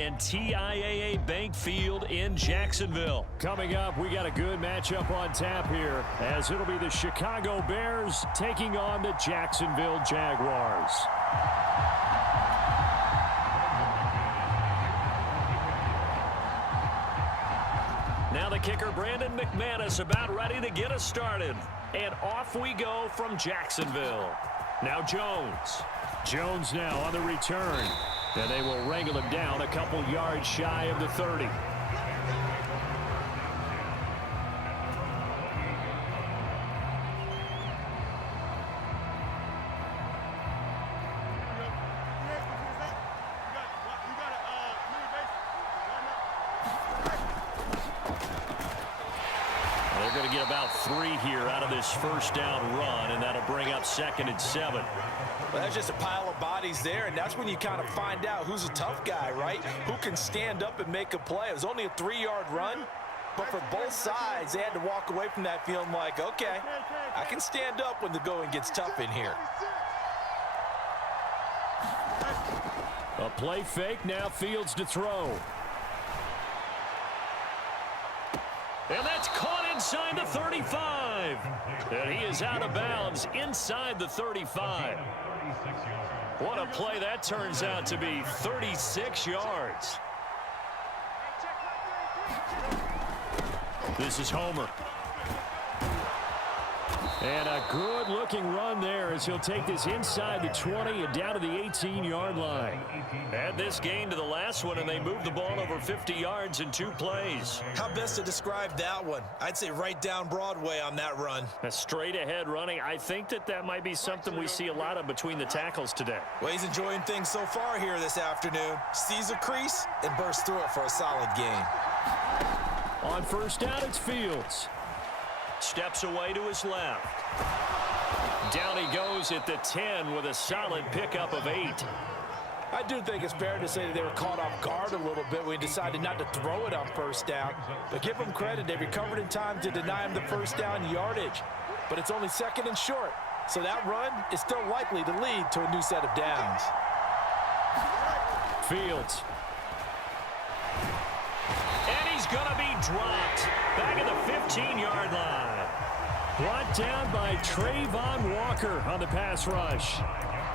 and TIAA Bank Field in Jacksonville. Coming up, we got a good matchup on tap here, as it'll be the Chicago Bears taking on the Jacksonville Jaguars. Now the kicker, Brandon McManus, about ready to get us started. And off we go from Jacksonville. Now Jones. Jones now on the return. And they will wrangle him down a couple yards shy of the 30. They're going to get about 3 here out of this first down run, and that'll bring up 2nd and 7. Well, that's just a pile of bodies there, and that's when you kind of find out who's a tough guy, right? Who can stand up and make a play. It was only a 3-yard run, but for both sides, they had to walk away from that feeling like, okay, I can stand up when the going gets tough in here. A play fake, now Fields to throw. And that's caught inside the 35. And he is out of bounds inside the 35. What a play that turns out to be, 36 yards. This is Homer. And a good-looking run there as he'll take this inside the 20 and down to the 18-yard line. Add this gain to the last one, and they move the ball over 50 yards in 2 plays. How best to describe that one? I'd say right down Broadway on that run. A straight-ahead running. I think that might be something we see a lot of between the tackles today. Well, he's enjoying things so far here this afternoon. Sees a crease and bursts through it for a solid gain. On first down, it's Fields. Steps away to his left. Down he goes at the 10 with a solid pickup of 8. I do think it's fair to say that they were caught off guard a little bit when he decided not to throw it on first down. But give them credit, they recovered in time to deny him the first down yardage. But it's only 2nd and short, so that run is still likely to lead to a new set of downs. Fields. And he's going to be dropped back at the 15-yard line. Brought down by Trayvon Walker on the pass rush.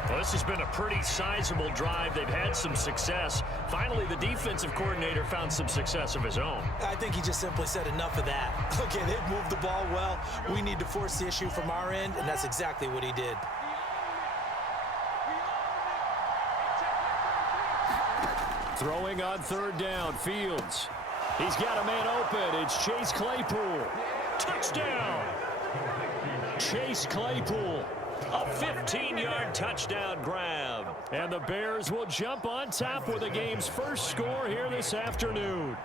Well, this has been a pretty sizable drive. They've had some success. Finally, the defensive coordinator found some success of his own. I think he just simply said enough of that. Okay, they've moved the ball well. We need to force the issue from our end, and that's exactly what he did. Throwing on 3rd down, Fields. He's got a man open. It's Chase Claypool. Touchdown! Chase Claypool, a 15-yard touchdown grab. And the Bears will jump on top with the game's first score here this afternoon.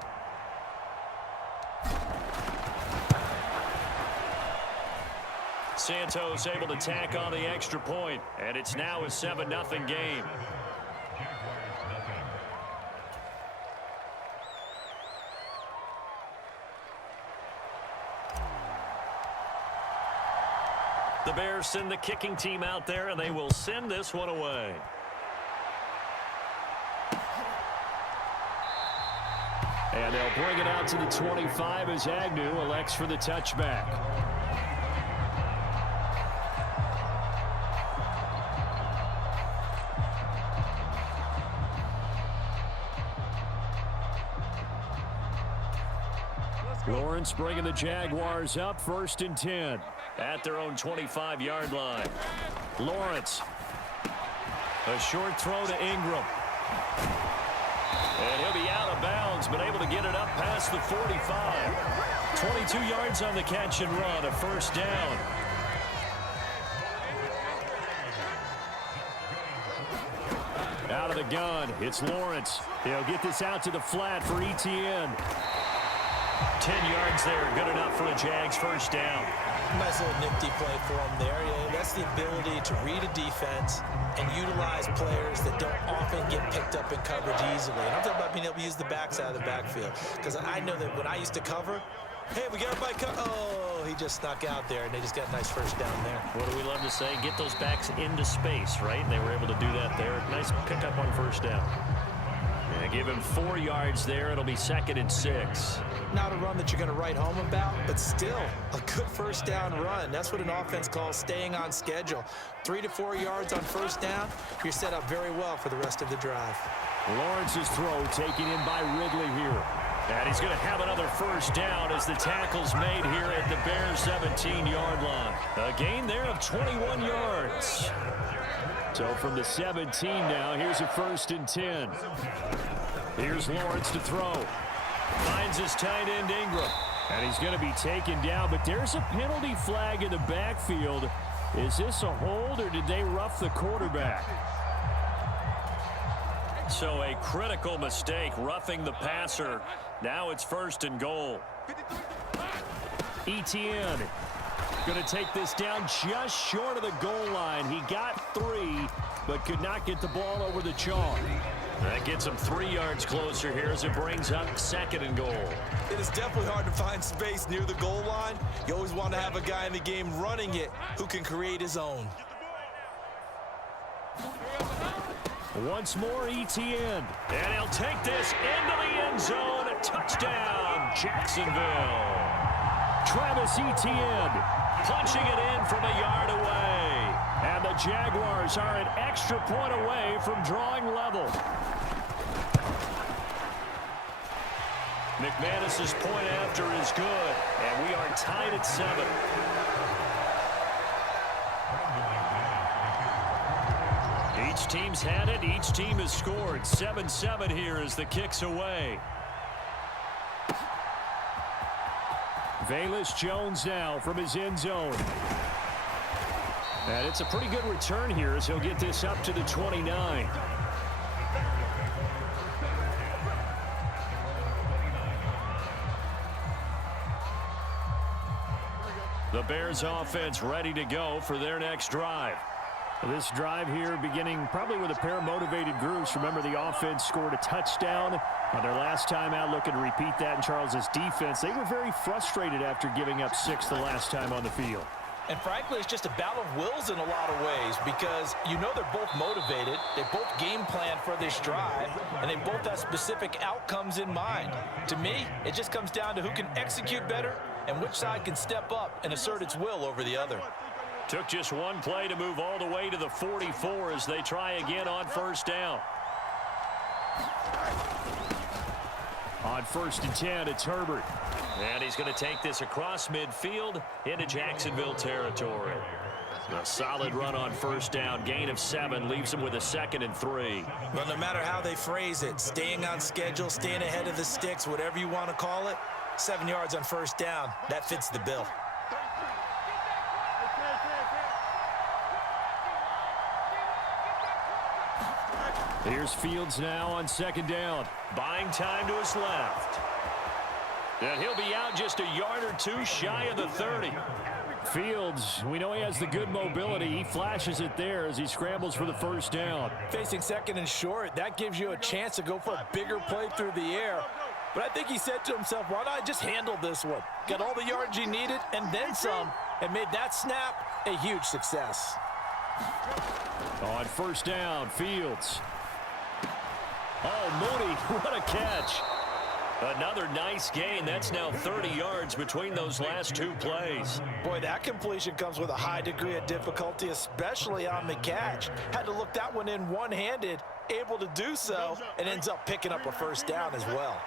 Santos able to tack on the extra point, and it's now a 7-0 game. The Bears send the kicking team out there, and they will send this one away. And they'll bring it out to the 25 as Agnew elects for the touchback. Lawrence bringing the Jaguars up, 1st and 10. At their own 25-yard line. Lawrence. A short throw to Ingram. And he'll be out of bounds, but able to get it up past the 45. 22 yards on the catch and run, a 1st down. Out of the gun, it's Lawrence. He'll get this out to the flat for Etienne. 10 yards there, good enough for a Jags 1st down. Nice little nifty play for him there. Yeah, that's the ability to read a defense and utilize players that don't often get picked up in coverage easily. And I'm talking about being able to use the backs out of the backfield. Because I know that when I used to cover, hey, we got everybody oh, he just snuck out there, and they just got a nice 1st down there. What do we love to say? Get those backs into space, right? And they were able to do that there. Nice pickup on 1st down. And Give him 4 yards there. It'll be 2nd and 6. Not a run that you're going to write home about, but still a good first down run. That's what an offense calls staying on schedule. 3 to 4 yards on first down, you're set up very well for the rest of the drive. Lawrence's throw taken in by Ridley here. And he's going to have another first down as the tackle's made here at the Bears' 17-yard line. A gain there of 21 yards. So from the 17 now, here's a 1st and 10. Here's Lawrence to throw. Finds his tight end Ingram. And he's going to be taken down, but there's a penalty flag in the backfield. Is this a hold, or did they rough the quarterback? So a critical mistake, roughing the passer. Now it's 1st and goal. Etienne going to take this down just short of the goal line. He got 3, but could not get the ball over the chalk. That gets him 3 yards closer here as it brings up 2nd and goal. It is definitely hard to find space near the goal line. You always want to have a guy in the game running it who can create his own. Once more, Etienne. And he'll take this into the end zone. Touchdown, Jacksonville. Travis Etienne punching it in from a yard away. And the Jaguars are an extra point away from drawing level. McManus's point after is good, and we are tied at 7. Each team's had it. Each team has scored. 7-7 here as the kick's away. Velus Jones now from his end zone. And it's a pretty good return here as he'll get this up to the 29. The Bears offense ready to go for their next drive. This drive here beginning probably with a pair of motivated groups. Remember, the offense scored a touchdown on their last time out, looking to repeat that in Charles's defense. They were very frustrated after giving up 6 the last time on the field. And frankly, it's just a battle of wills in a lot of ways because you know they're both motivated. They both game plan for this drive, and they both have specific outcomes in mind. To me, it just comes down to who can execute better and which side can step up and assert its will over the other. Took just one play to move all the way to the 44 as they try again on first down. On 1st and 10, it's Herbert. And he's going to take this across midfield into Jacksonville territory. A solid run on first down. Gain of 7 leaves him with a 2nd and 3. Well, no matter how they phrase it, staying on schedule, staying ahead of the sticks, whatever you want to call it, 7 yards on first down, that fits the bill. Here's Fields now on 2nd down. Buying time to his left. And he'll be out just a yard or 2 shy of the 30. Fields, we know he has the good mobility. He flashes it there as he scrambles for the first down. Facing 2nd and short, that gives you a chance to go for a bigger play through the air. But I think he said to himself, why not just handle this one? Got all the yards he needed and then some, and made that snap a huge success. On first down, Fields. Oh, Mooney, what a catch. Another nice gain. That's now 30 yards between those last 2 plays. Boy, that completion comes with a high degree of difficulty, especially on the catch. Had to look that one in one-handed, able to do so, and ends up picking up a first down as well.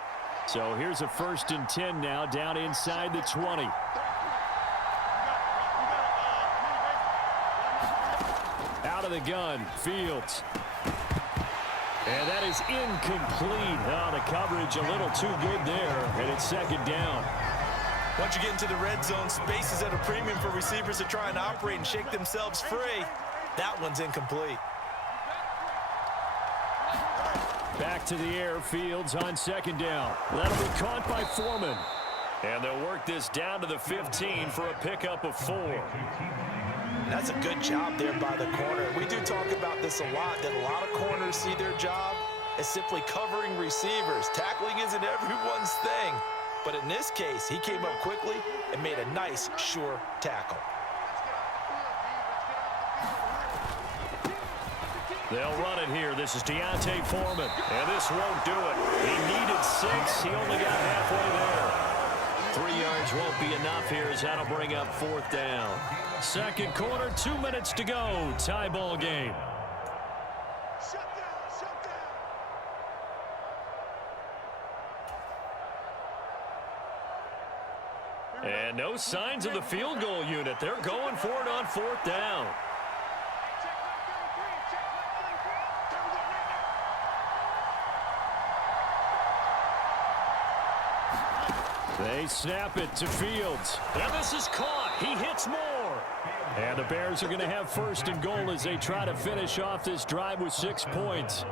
So here's a 1st and 10 now, down inside the 20. Out of the gun, Fields. And that is incomplete. Oh, the coverage a little too good there, and it's 2nd down. Once you get into the red zone, space is at a premium for receivers to try and operate and shake themselves free. That one's incomplete. Back to the air, Fields on 2nd down. That'll be caught by Foreman. And they'll work this down to the 15 for a pickup of 4. That's a good job there by the corner. We do talk about this a lot, that a lot of corners see their job as simply covering receivers. Tackling isn't everyone's thing. But in this case, he came up quickly and made a nice, sure tackle. They'll run it here. This is Deontay Foreman. And this won't do it. He needed 6. He only got halfway there. 3 yards won't be enough here as that'll bring up 4th down. Second quarter, 2 minutes to go. Tie ball game. And no signs of the field goal unit. They're going for it on 4th down. They snap it to Fields. And this is caught. He hits more. And the Bears are going to have 1st and goal as they try to finish off this drive with 6 points.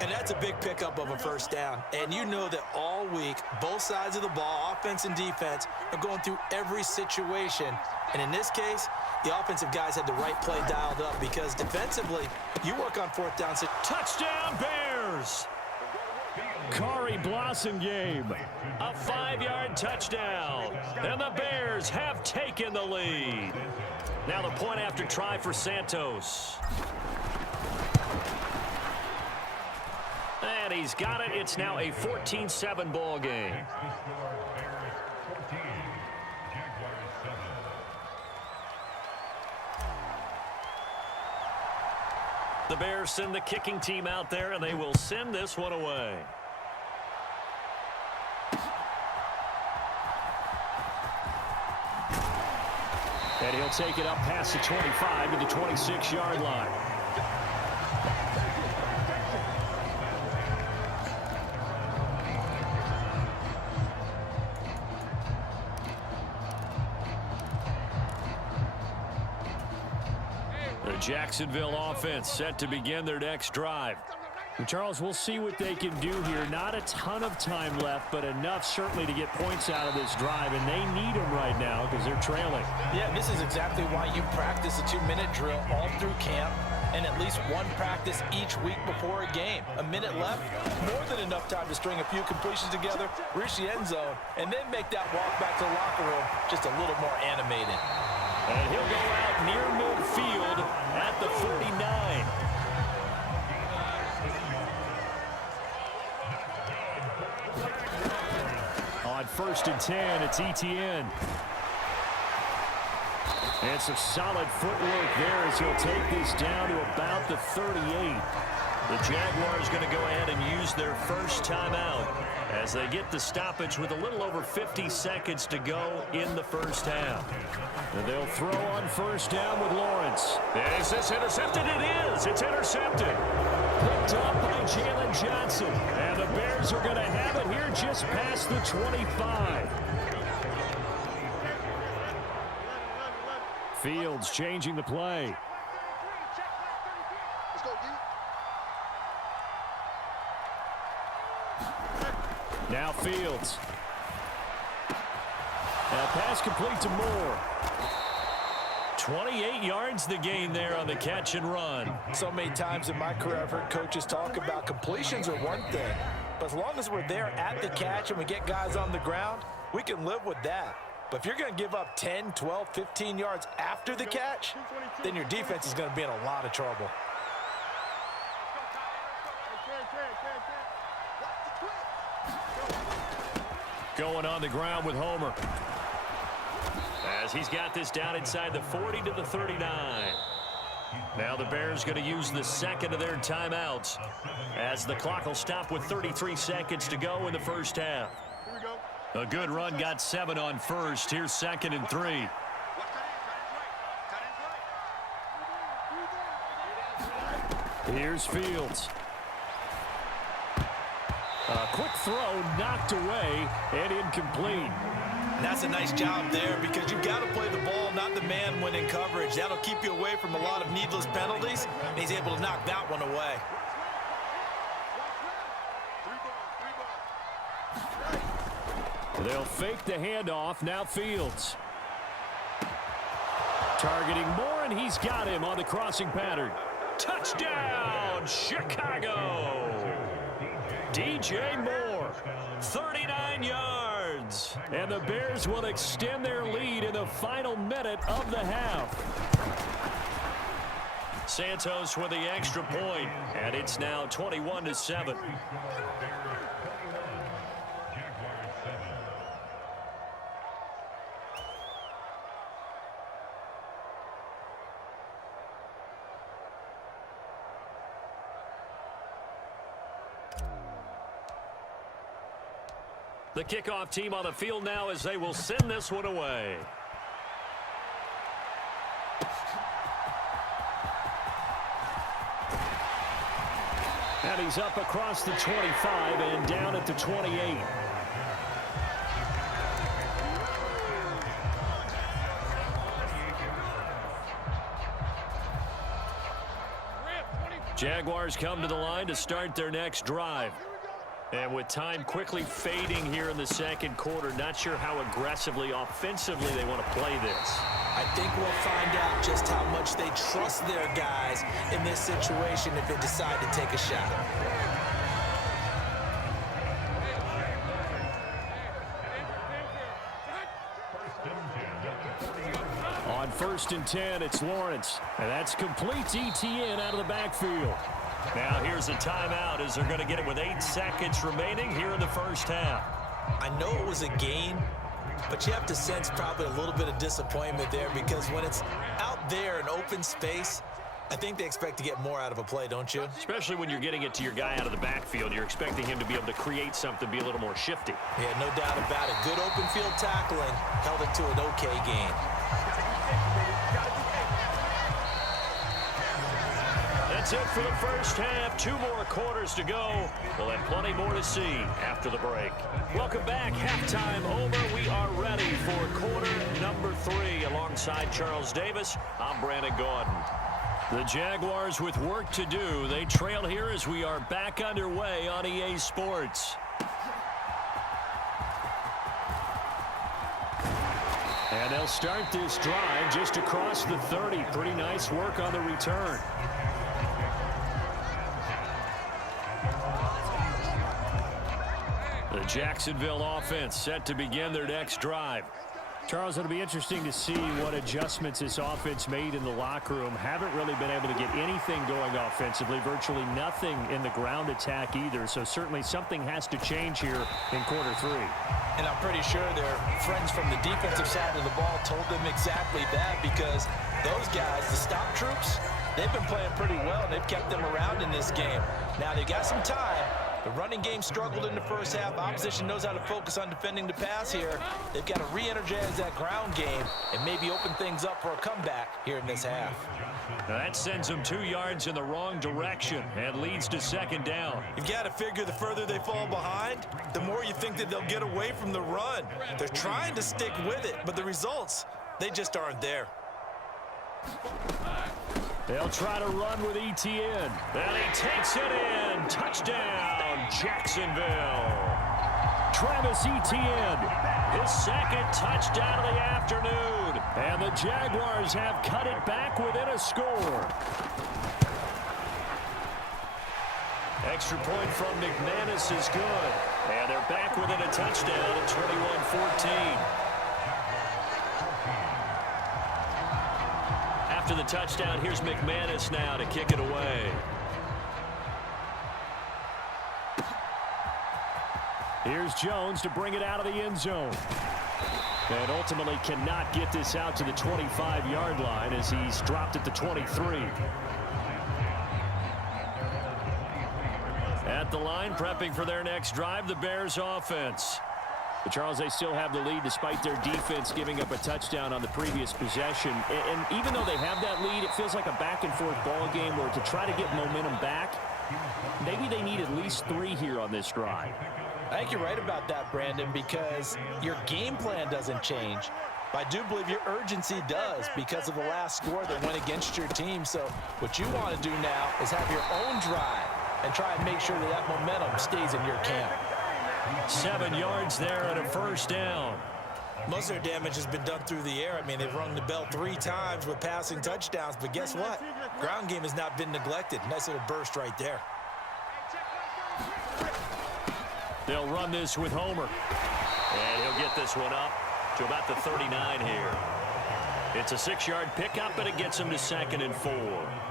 And that's a big pickup of a 1st down. And you know that all week, both sides of the ball, offense and defense, are going through every situation. And in this case, the offensive guys had the right play dialed up because defensively, you work on 4th down. Touchdown, Bears! Kari Blossom game. A 5-yard touchdown. And the Bears have taken the lead. Now the point after try for Santos. And he's got it. It's now a 14-7 ball game. The Bears send the kicking team out there, and they will send this one away. And he'll take it up past the 25 to the 26-yard line. The Jacksonville offense set to begin their next drive. Charles, we'll see what they can do here. Not a ton of time left, but enough certainly to get points out of this drive, and they need them right now because they're trailing. Yeah, this is exactly why you practice a 2-minute drill all through camp and at least one practice each week before a game. A minute left, more than enough time to string a few completions together, reach the end zone, and then make that walk back to the locker room just a little more animated. And he'll go out near midfield at the 49. On 1st and 10, it's Etienne. And some solid footwork there as he'll take this down to about the 38. The Jaguars going to go ahead and use their first timeout as they get the stoppage with a little over 50 seconds to go in the first half. And they'll throw on 1st down with Lawrence. Is this intercepted? It is. It's intercepted. Picked up by Jalen Johnson. And the Bears are going to have it here just past the 25. Fields changing the play. Now Fields. And a pass complete to Moore. 28 yards the gain there on the catch and run. So many times in my career I've heard coaches talk about completions are one thing, but as long as we're there at the catch and we get guys on the ground, we can live with that. But if you're going to give up 10, 12, 15 yards after the catch, then your defense is going to be in a lot of trouble. Going on the ground with Homer. As he's got this down inside the 40 to the 39. Now the Bears going to use the second of their timeouts as the clock will stop with 33 seconds to go in the first half. A good run, got 7 on 1st. Here's 2nd and 3. Here's Fields. A quick throw knocked away and incomplete. And that's a nice job there because you've got to play the ball, not the man when in coverage. That'll keep you away from a lot of needless penalties, and he's able to knock that one away. They'll fake the handoff. Now Fields. Targeting Moore, and he's got him on the crossing pattern. Touchdown, Chicago! DJ Moore, 39 yards. And the Bears will extend their lead in the final minute of the half. Santos with the extra point, and it's now 21-7. The kickoff team on the field now as they will send this one away. And he's up across the 25 and down at the 28. Jaguars come to the line to start their next drive. And with time quickly fading here in the second quarter, not sure how aggressively, offensively they want to play this. I think we'll find out just how much they trust their guys in this situation if they decide to take a shot. On 1st and 10, it's Lawrence. And that's complete ETN out of the backfield. Now here's a timeout as they're going to get it with 8 seconds remaining here in the first half. I know it was a gain, but you have to sense probably a little bit of disappointment there because when it's out there in open space, I think they expect to get more out of a play, don't you? Especially when you're getting it to your guy out of the backfield. You're expecting him to be able to create something, be a little more shifty. Yeah, no doubt about it. Good open field tackling held it to an okay gain. That's it for the first half. 2 more quarters to go. We'll have plenty more to see after the break. Welcome back. Halftime over. We are ready for quarter number 3. Alongside Charles Davis, I'm Brandon Gordon. The Jaguars with work to do. They trail here as we are back underway on EA Sports. And they'll start this drive just across the 30. Pretty nice work on the return. The Jacksonville offense set to begin their next drive. Charles, it'll be interesting to see what adjustments this offense made in the locker room. Haven't really been able to get anything going offensively, virtually nothing in the ground attack either. So certainly something has to change here in quarter 3. And I'm pretty sure their friends from the defensive side of the ball told them exactly that because those guys, the stop troops, they've been playing pretty well and they've kept them around in this game. Now they've got some time. The running game struggled in the first half. Opposition knows how to focus on defending the pass here. They've got to re-energize that ground game and maybe open things up for a comeback here in this half. Now that sends them 2 yards in the wrong direction and leads to 2nd down. You've got to figure the further they fall behind, the more you think that they'll get away from the run. They're trying to stick with it, but the results, they just aren't there. They'll try to run with ETN. And he takes it in. Touchdown, Jacksonville. Travis Etienne, His 2nd touchdown of the afternoon. and the Jaguars have cut it back within a score. Extra point from McManus is good. And they're back within a touchdown at 21-14. After the touchdown, here's McManus now to kick it away. Here's Jones to bring it out of the end zone. And ultimately cannot get this out to the 25-yard line as he's dropped at the 23. At the line, prepping for their next drive, the Bears offense. But Charles, they still have the lead despite their defense giving up a touchdown on the previous possession. And even though they have that lead, it feels like a back-and-forth ball game where to try to get momentum back, maybe they need at least 3 here on this drive. I think you're right about that, Brandon, because your game plan doesn't change. But I do believe your urgency does because of the last score that went against your team. So what you want to do now is have your own drive and try and make sure that that momentum stays in your camp. 7 yards there and a 1st down. Most of their damage has been done through the air. I mean, they've rung the bell 3 times with passing touchdowns, but guess what? Ground game has not been neglected. Nice little burst right there. They'll run this with Homer. And he'll get this one up to about the 39 here. It's a 6-yard pickup, and it gets him to 2nd and 4.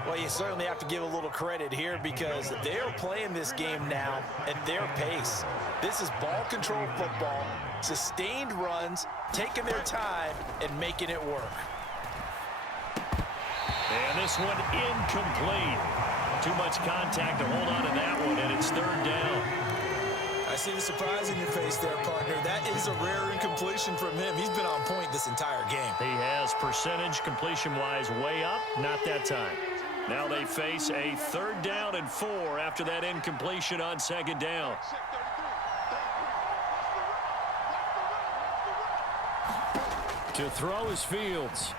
Well, you certainly have to give a little credit here because they're playing this game now at their pace. This is ball control football, sustained runs, taking their time, and making it work. And this one incomplete. Too much contact to hold on to that one, and it's 3rd down. I see the surprise in your face there, partner. That is a rare incompletion from him. He's been on point this entire game. He has percentage completion-wise way up, not that time. Now they face a 3rd down and 4 after that incompletion on 2nd down. To throw is Fields.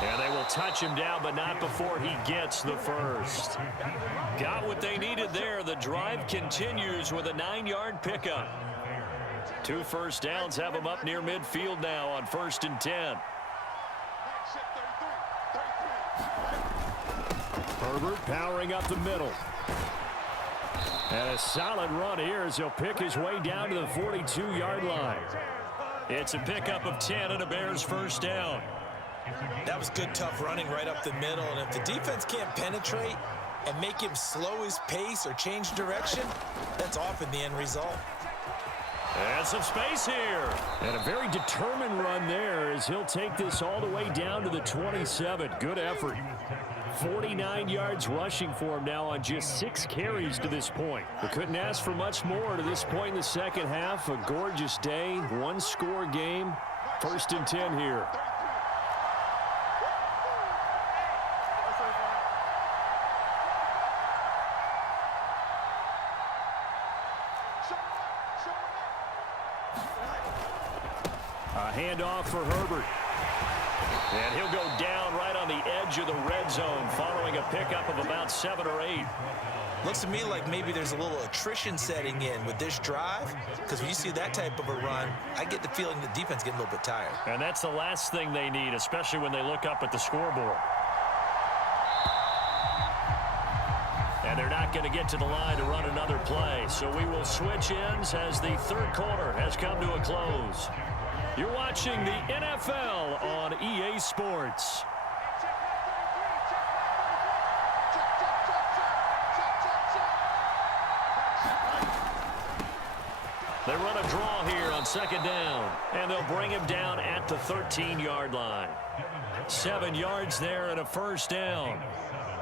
And they will touch him down, but not before he gets the first. Got what they needed there. The drive continues with a 9-yard pickup. 2 first downs have him up near midfield now on 1st and 10. Herbert powering up the middle. And a solid run here as he'll pick his way down to the 42-yard line. It's a pickup of 10 and a Bears first down. That was good, tough running right up the middle. And if the defense can't penetrate and make him slow his pace or change direction, that's often the end result. And some space here. And a very determined run there as he'll take this all the way down to the 27. Good effort. 49 yards rushing for him now on just 6 carries to this point. We couldn't ask for much more to this point in the second half. A gorgeous day, 1-score game. 1st and 10 here. A handoff for Herbert. And he'll go down right on the edge of the red zone following a pickup of about 7 or 8. Looks to me like maybe there's a little attrition setting in with this drive, because when you see that type of a run, I get the feeling the defense getting a little bit tired. And that's the last thing they need, especially when they look up at the scoreboard. And they're not going to get to the line to run another play. So we will switch ends as the 3rd quarter has come to a close. You're watching the NFL on EA Sports. They run a draw here on 2nd down, and they'll bring him down at the 13-yard line. 7 yards there and a first down.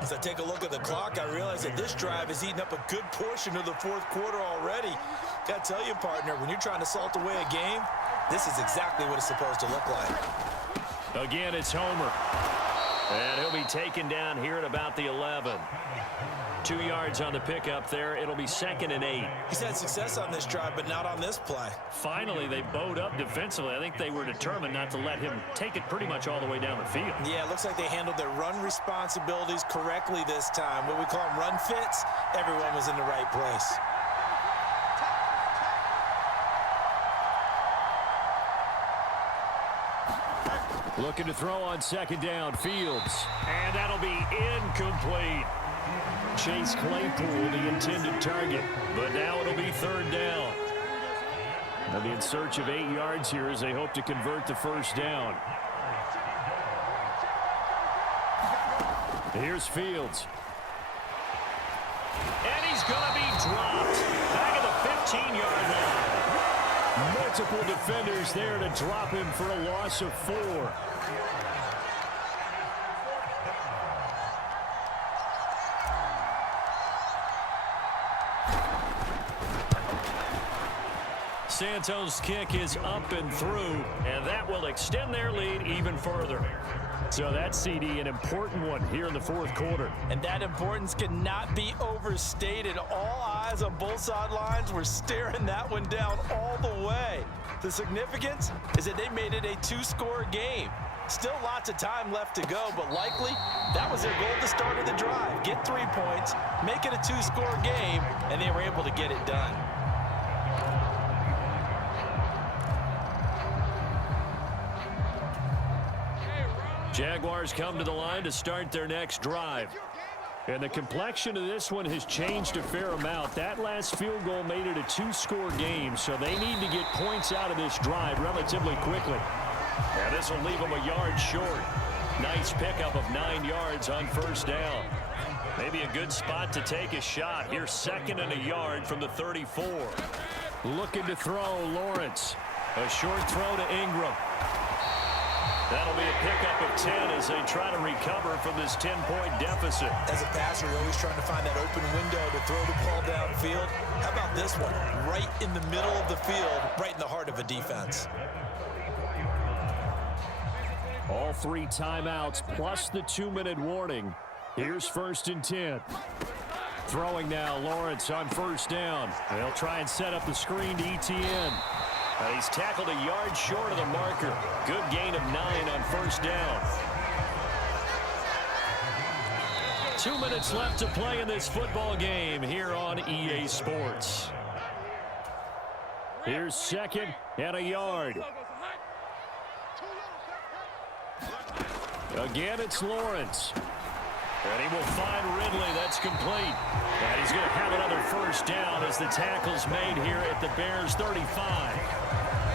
As I take a look at the clock, I realize that this drive has eaten up a good portion of the 4th quarter already. Got to tell you, partner, when you're trying to salt away a game, this is exactly what it's supposed to look like. Again, it's Homer. And he'll be taken down here at about the 11. 2 yards on the pickup there. It'll be 2nd and 8. He's had success on this drive, but not on this play. Finally, they bowed up defensively. I think they were determined not to let him take it pretty much all the way down the field. Yeah, it looks like they handled their run responsibilities correctly this time. What we call them run fits, everyone was in the right place. Looking to throw on 2nd down, Fields. And that'll be incomplete. Chase Claypool, the intended target. But now it'll be 3rd down. They'll be in search of 8 yards here as they hope to convert the first down. Here's Fields. And he's going to be dropped. Back at the 15-yard line. Multiple defenders there to drop him for a loss of 4. Santos' kick is up and through, and that will extend their lead even further. So that CD, an important one here in the 4th quarter. And that importance cannot be overstated. All eyes on both sidelines were staring that one down all the way. The significance is that they made it a 2-score game. Still lots of time left to go, but likely that was their goal at the start of the drive. Get 3 points, make it a 2-score game, and they were able to get it done. Jaguars come to the line to start their next drive. And the complexion of this one has changed a fair amount. That last field goal made it a 2-score game, so they need to get points out of this drive relatively quickly. And this will leave him a yard short. Nice pickup of 9 yards on first down. Maybe a good spot to take a shot. Here's 2nd and a yard from the 34. Looking to throw, Lawrence. A short throw to Ingram. That'll be a pickup of 10 as they try to recover from this 10-point deficit. As a passer, you're always trying to find that open window to throw the ball downfield. How about this one? Right in the middle of the field, right in the heart of a defense. All 3 timeouts plus the 2-minute warning. Here's 1st and 10. Throwing now, Lawrence on first down. They'll try and set up the screen to ETN. And he's tackled a yard short of the marker. Good gain of 9 on first down. 2 minutes left to play in this football game here on EA Sports. Here's 2nd and a yard. Again, it's Lawrence. And he will find Ridley. That's complete. And he's going to have another first down as the tackle's made here at the Bears' 35.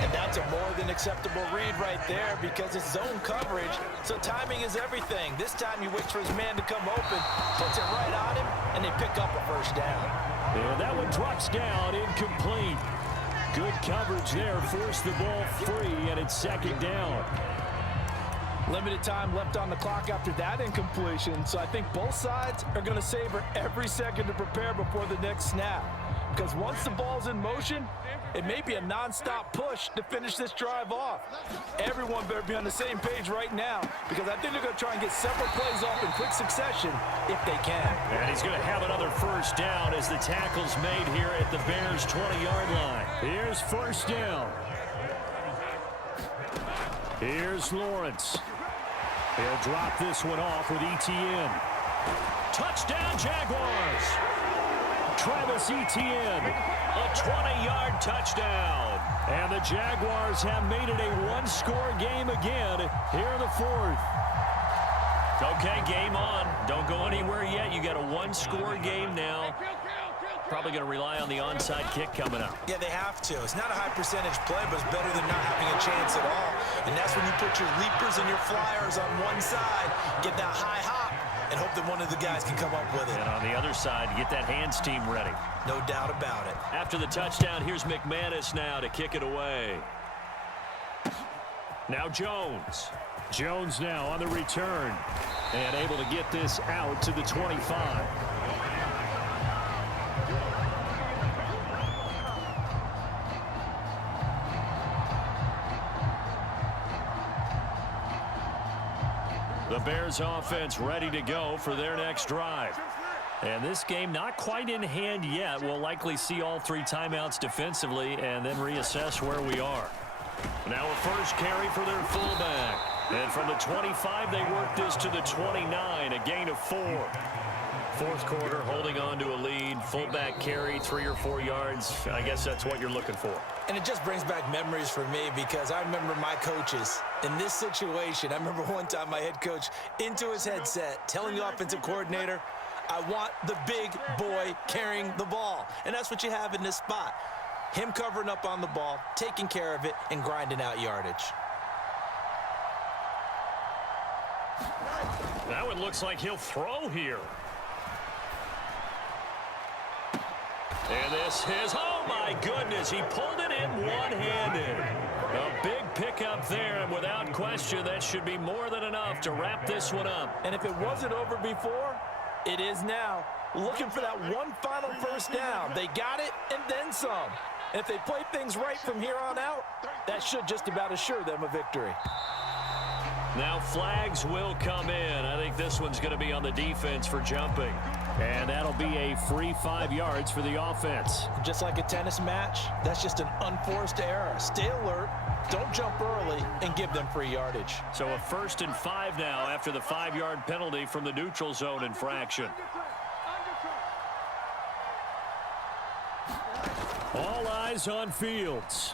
And that's a more than acceptable read right there because it's zone coverage, so timing is everything. This time he waits for his man to come open, puts it right on him, and they pick up a first down. And that one drops down, incomplete. Good coverage there, forced the ball free, and it's 2nd down. Limited time left on the clock after that incompletion, so I think both sides are going to savor every second to prepare before the next snap. Because once the ball's in motion, it may be a non-stop push to finish this drive off. Everyone better be on the same page right now because I think they're going to try and get several plays off in quick succession if they can. And he's going to have another first down as the tackle's made here at the Bears' 20-yard line. Here's 1st down. Here's Lawrence. He'll drop this one off with ETN. Touchdown, Jaguars. Travis Etienne. A 20-yard touchdown. And the Jaguars have made it a one-score game again here in the 4th. Okay, game on. Don't go anywhere yet. You got a one-score game now. Probably going to rely on the onside kick coming up. Yeah, they have to. It's not a high percentage play, but it's better than not having a chance at all. And that's when you put your leapers and your flyers on one side, get that high hop, and hope that one of the guys can come up with it. And on the other side, get that hands team ready. No doubt about it. After the touchdown, here's McManus now to kick it away. Now Jones. Jones now on the return and able to get this out to the 25. The Bears offense ready to go for their next drive. And this game not quite in hand yet. We'll likely see all 3 timeouts defensively and then reassess where we are. Now a first carry for their fullback. And from the 25, they work this to the 29, a gain of 4. 4th quarter, holding on to a lead. Fullback carry, 3 or 4 yards. I guess that's what you're looking for. And it just brings back memories for me because I remember my coaches in this situation. I remember one time my head coach into his headset telling the offensive coordinator, I want the big boy carrying the ball. And that's what you have in this spot. Him covering up on the ball, taking care of it, and grinding out yardage. That one looks like he'll throw here. And this is, oh my goodness, he pulled it in one-handed. A big pickup there, and without question, that should be more than enough to wrap this one up. And if it wasn't over before, it is now. Looking for that one final first down. They got it and then some. And if they play things right from here on out, that should just about assure them a victory. Now flags will come in. I think this one's going to be on the defense for jumping. And that'll be a free 5 yards for the offense. Just like a tennis match, that's just an unforced error. Stay alert, don't jump early, and give them free yardage. So a 1st and 5 now after the 5-yard penalty from the neutral zone infraction. All eyes on Fields.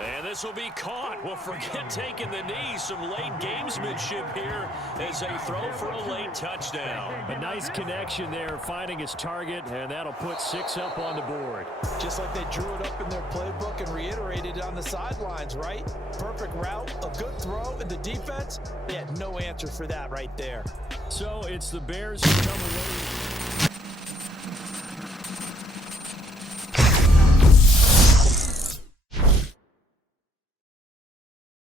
And this will be caught. Well, forget taking the knee. Some late gamesmanship here as they throw for a late touchdown. A nice connection there, finding his target, and that'll put 6 up on the board. Just like they drew it up in their playbook and reiterated it on the sidelines, right? Perfect route, a good throw, and the defense, they had no answer for that right there. So it's the Bears who come away.